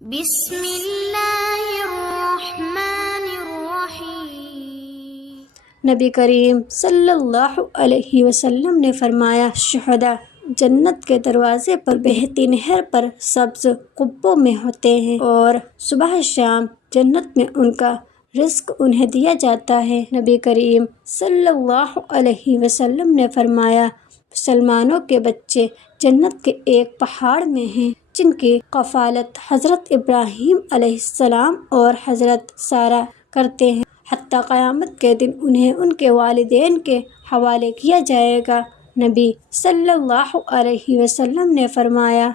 بسم اللہ الرحمن الرحیم۔ نبی کریم صلی اللہ علیہ وسلم نے فرمایا، شہداء جنت کے دروازے پر بہتی نہر پر سبز قبوں میں ہوتے ہیں، اور صبح شام جنت میں ان کا رزق انہیں دیا جاتا ہے۔ نبی کریم صلی اللہ علیہ وسلم نے فرمایا، مسلمانوں کے بچے جنت کے ایک پہاڑ میں ہیں جن کی کفالت حضرت ابراہیم علیہ السلام اور حضرت سارہ کرتے ہیں، حتیٰ قیامت کے دن انہیں ان کے والدین کے حوالے کیا جائے گا۔ نبی صلی اللہ علیہ وسلم نے فرمایا،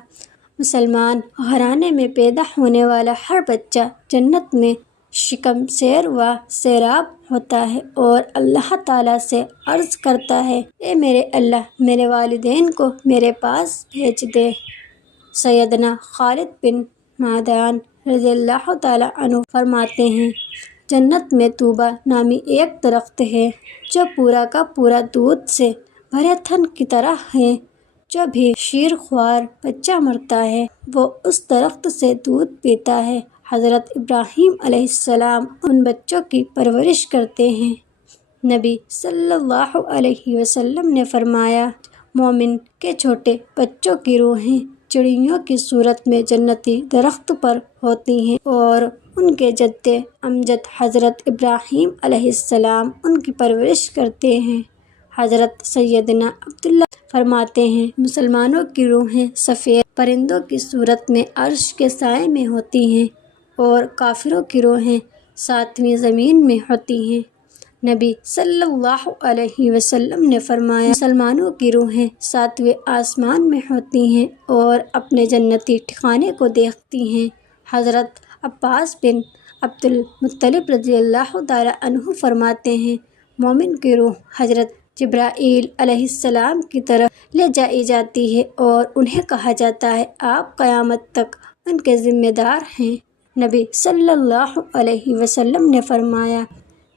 مسلمان گھرانے میں پیدا ہونے والا ہر بچہ جنت میں شکم سیر و سیراب ہوتا ہے اور اللہ تعالیٰ سے عرض کرتا ہے، اے میرے اللہ، میرے والدین کو میرے پاس بھیج دے۔ سیدنا خالد بن معدان رضی اللہ تعالیٰ عنہ فرماتے ہیں، جنت میں طوبیٰ نامی ایک درخت ہے جو پورا کا پورا دودھ سے بھرے تھن کی طرح ہے۔ جو بھی شیر خوار بچہ مرتا ہے وہ اس درخت سے دودھ پیتا ہے۔ حضرت ابراہیم علیہ السلام ان بچوں کی پرورش کرتے ہیں۔ نبی صلی اللہ علیہ وسلم نے فرمایا، مومن کے چھوٹے بچوں کی روحیں چڑیوں کی صورت میں جنتی درخت پر ہوتی ہیں، اور ان کے جد امجد حضرت ابراہیم علیہ السلام ان کی پرورش کرتے ہیں۔ حضرت سیدنا عبداللہ فرماتے ہیں، مسلمانوں کی روحیں سفید پرندوں کی صورت میں عرش کے سائے میں ہوتی ہیں، اور کافروں کی روحیں ساتویں زمین میں ہوتی ہیں۔ نبی صلی اللہ علیہ وسلم نے فرمایا، مسلمانوں کی روحیں ساتویں آسمان میں ہوتی ہیں اور اپنے جنتی ٹھکانے کو دیکھتی ہیں۔ حضرت عباس بن عبد المطلب رضی اللہ تعالیٰ عنہ فرماتے ہیں، مومن کی روح حضرت جبرائیل علیہ السلام کی طرف لے جائی جاتی ہے اور انہیں کہا جاتا ہے، آپ قیامت تک ان کے ذمہ دار ہیں۔ نبی صلی اللہ علیہ وسلم نے فرمایا،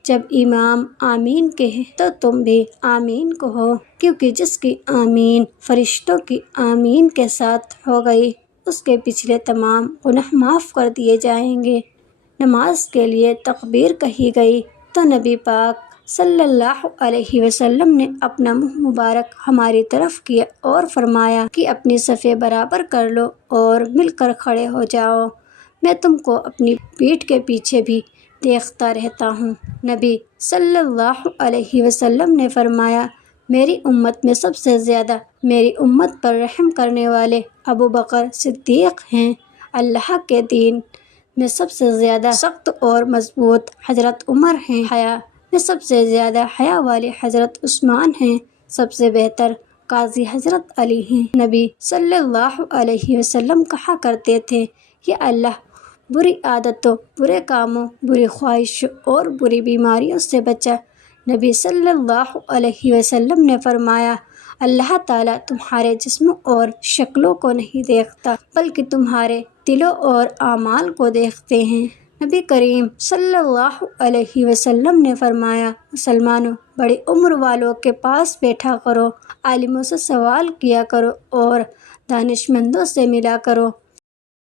جب امام آمین کہے تو تم بھی آمین کہو، کیونکہ جس کی آمین فرشتوں کی آمین کے ساتھ ہو گئی اس کے پچھلے تمام گناہ معاف کر دیے جائیں گے۔ نماز کے لیے تکبیر کہی گئی تو نبی پاک صلی اللہ علیہ وسلم نے اپنا منہ مبارک ہماری طرف کیا اور فرمایا کہ اپنی صفیں برابر کر لو اور مل کر کھڑے ہو جاؤ، میں تم کو اپنی پیٹھ کے پیچھے بھی دیکھتا رہتا ہوں۔ نبی صلی اللہ علیہ وسلم نے فرمایا، میری امت میں سب سے زیادہ میری امت پر رحم کرنے والے ابو بکر صدیق ہیں۔ اللہ کے دین میں سب سے زیادہ سخت اور مضبوط حضرت عمر ہیں۔ حیا میں سب سے زیادہ حیا والے حضرت عثمان ہیں۔ سب سے بہتر قاضی حضرت علی ہیں۔ نبی صلی اللہ علیہ وسلم کہا کرتے تھے کہ اللہ بری عادتوں، برے کاموں، بری خواہشوں اور بری بیماریوں سے بچا۔ نبی صلی اللہ علیہ وسلم نے فرمایا، اللہ تعالیٰ تمہارے جسموں اور شکلوں کو نہیں دیکھتا بلکہ تمہارے دلوں اور اعمال کو دیکھتے ہیں۔ نبی کریم صلی اللہ علیہ وسلم نے فرمایا، مسلمانوں بڑی عمر والوں کے پاس بیٹھا کرو، عالموں سے سوال کیا کرو اور دانش مندوں سے ملا کرو۔